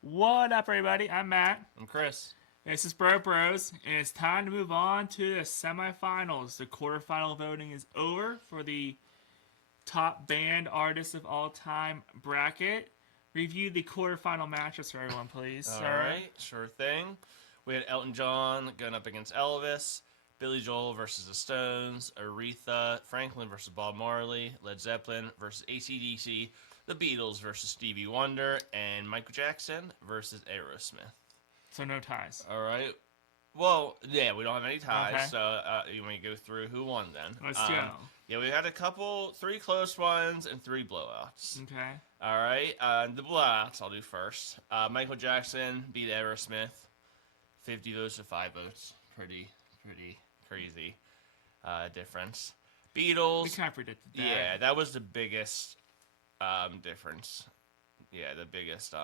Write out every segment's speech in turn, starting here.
What up, everybody? I'm Matt. I'm Chris. This is Bro Bros, and it's time to move on to the semifinals. The quarterfinal voting is over for the top band artist of all time bracket. Review the quarterfinal matches for everyone, please, All sir. right, sure thing. We had Elton John going up against Elvis, Billy Joel versus the Stones, Aretha Franklin versus Bob Marley, Led Zeppelin versus AC/DC, the Beatles versus Stevie Wonder, and Michael Jackson versus Aerosmith. So no ties. All right. Well, yeah, we don't have any ties, Okay. so you want to go through who won then? Let's go. Yeah, we had three close ones and three blowouts. Okay. All right, the blowouts I'll do first. Michael Jackson beat Aerosmith, 50 votes to 5 votes. Pretty crazy difference. Beatles. We kind of predicted that. Yeah, that was the biggest difference. Yeah, the biggest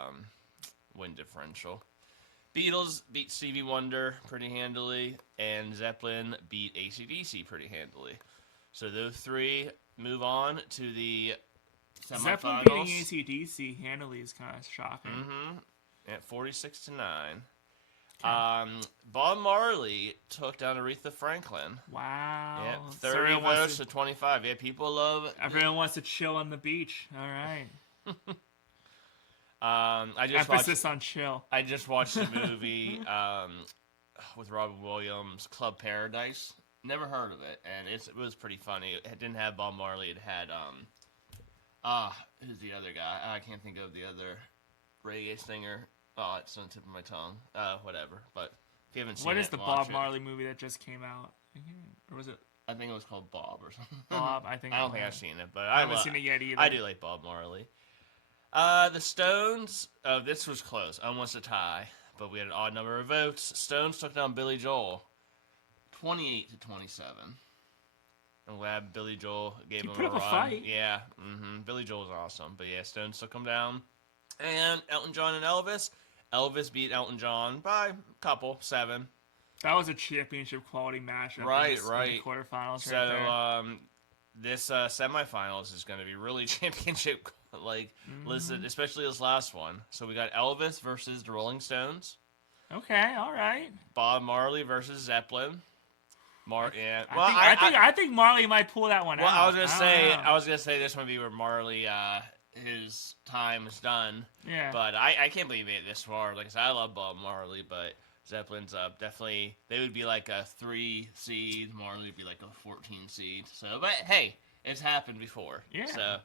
win differential. Beatles beat Stevie Wonder pretty handily, and Zeppelin beat AC/DC pretty handily. So those three move on to the semifinals. Zeppelin beating AC/DC handily is kind of shocking. At 46-9. Bob Marley took down Aretha Franklin. Wow. Yeah, 30 votes to 25. Yeah, people love. Everyone wants to chill on the beach. All right. Emphasis on chill. I just watched the movie with Robin Williams, Club Paradise. Never heard of it, and it was pretty funny. It didn't have Bob Marley. It had who's the other guy? I can't think of the other reggae singer. Oh, it's on the tip of my tongue. Whatever. But if you haven't seen it, what is the watch Bob Marley movie that just came out? Or was it? I think it was called Bob or something. Bob, I don't think I've seen it, but I haven't seen it yet either. I do like Bob Marley. The Stones. This was close, almost a tie, but we had an odd number of votes. Stones took down Billy Joel, 28 to 27. I'm glad Billy Joel gave him a run. A fight. Yeah, Billy Joel's awesome, but yeah, Stones took him down. And Elton John and Elvis. Elvis beat Elton John by a couple, 7. That was a championship quality match. Right. The quarterfinals. So right this semifinals is going to be really championship listed, especially this last one. So we got Elvis versus the Rolling Stones. Okay, all right. Bob Marley versus Zeppelin. Yeah. Well, I think Marley might pull that one out. Well, I was gonna say this might be where Marley his time is done. Yeah. But I can't believe he made it this far. Like I said, I love Bob Marley, but Zeppelin's up. Definitely, they would be like a 3 seed. Marley would be like a 14 seed. So, but hey, it's happened before. Yeah. So,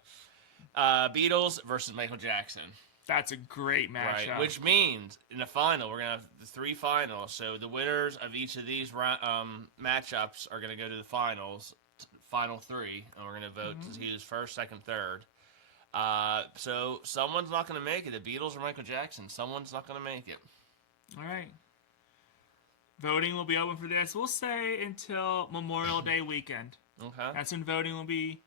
Beatles versus Michael Jackson. That's a great matchup. Right, which means in the final, we're going to have the 3 finals. So the winners of each of these matchups are going to go to the finals, final 3, and we're going to vote to see who's first, second, third. So someone's not going to make it. The Beatles or Michael Jackson. Someone's not going to make it. All right. Voting will be open for this, we'll say, until Memorial Day weekend. Okay. That's when voting will be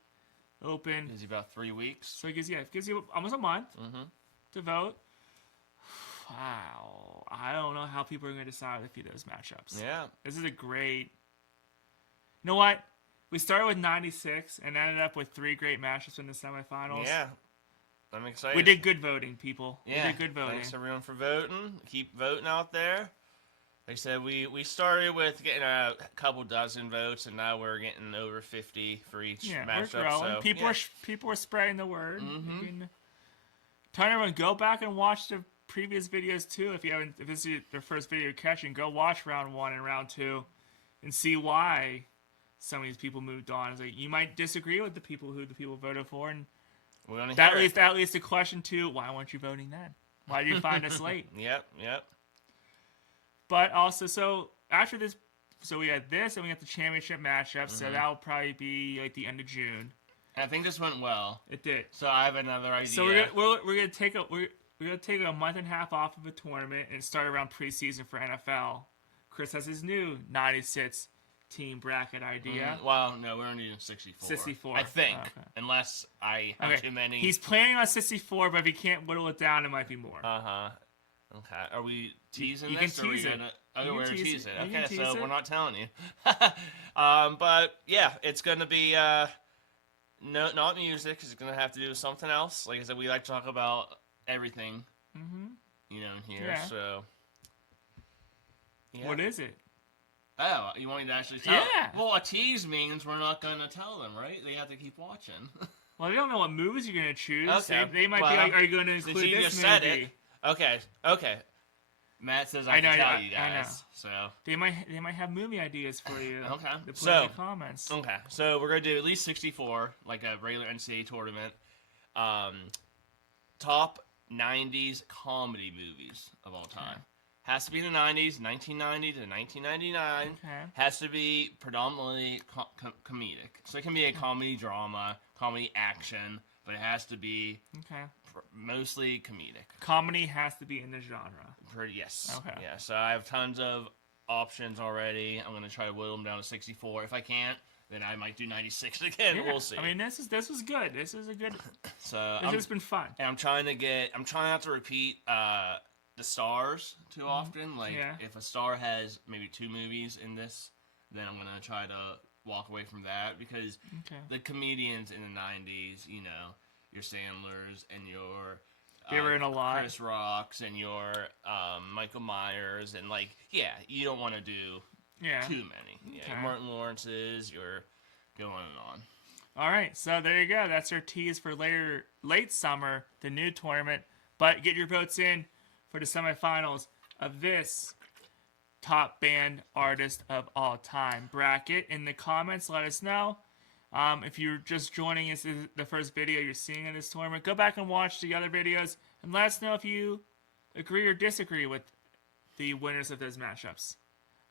open. Gives you about 3 weeks. So it gives you almost a month to vote. Wow. I don't know how people are going to decide a few of those matchups. Yeah. This is a great... You know what? We started with 96 and ended up with 3 great matchups in the semifinals. Yeah. I'm excited. We did good voting, people. Yeah. We did good voting. Thanks everyone for voting. Keep voting out there. Like I said, we started with getting a couple dozen votes, and now we're getting over 50 for each matchup. We're growing. So, people are spreading the word. Tell everyone, go back and watch the previous videos too. If this is your first video you're catching, go watch round 1 and round 2, and see why some of these people moved on. It's like, you might disagree with the people voted for, and that leads to question 2: why weren't you voting then? Why did you find us late? Yep. But also, so after this, so we had this, and we got the championship matchup. So that'll probably be like the end of June. I think this went well. It did. So I have another idea. So we're gonna take a month and a half off of a tournament and start around preseason for NFL. Chris has his new 96 team bracket idea. Well, no, we're only doing 64. 64. I think, okay. unless I have too many. He's planning on 64, but if he can't whittle it down, it might be more. Okay. Are we teasing you this? Can tease it. We're going to tease it. Okay, tease so it. we're not telling you. But, yeah, it's going to be not music. It's going to have to do with something else. Like I said, we like to talk about everything, in here. Yeah. So. Yeah. What is it? Oh, you want me to actually tell? Yeah. Well, a tease means we're not going to tell them, right? They have to keep watching. Well, they don't know what movies you're going to choose. Okay. They might be Well, like, are you going to since include you this just movie? said it. Okay. Matt says I can tell you guys. I know. So. They might have movie ideas for you. Okay. To put in the comments. Okay. So we're going to do at least 64, like a regular NCAA tournament. Top 90s comedy movies of all time. Has to be in the 90s, 1990 to 1999. Okay. Has to be predominantly comedic. So it can be a comedy drama, comedy action, but it has to be mostly comedic. Comedy has to be in the genre. Yes. Okay. Yeah, so I have tons of options already. I'm going to try to whittle them down to 64. If I can't, then I might do 96 again. Yeah. We'll see. I mean, this was good. This is a good. So this has been fun. And I'm trying not to repeat the stars too often. Like, if a star has maybe 2 movies in this, then I'm going to try to walk away from that, because the comedians in the 90s, you know, your Sandlers and your they were in a lot. Chris Rocks and your Michael Myers, and like, you don't want to do too many. Yeah, Martin Lawrence's, you're going on. All right, so there you go. That's our tease for late summer, the new tournament. But get your votes in for the semifinals of this top band artist of all time bracket. In the comments, let us know. If you're just joining us, this is the first video you're seeing in this tournament, go back and watch the other videos and let us know if you agree or disagree with the winners of those matchups.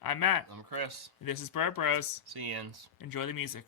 I'm Matt. I'm Chris. This is Bird Bros. See you. Enjoy the music.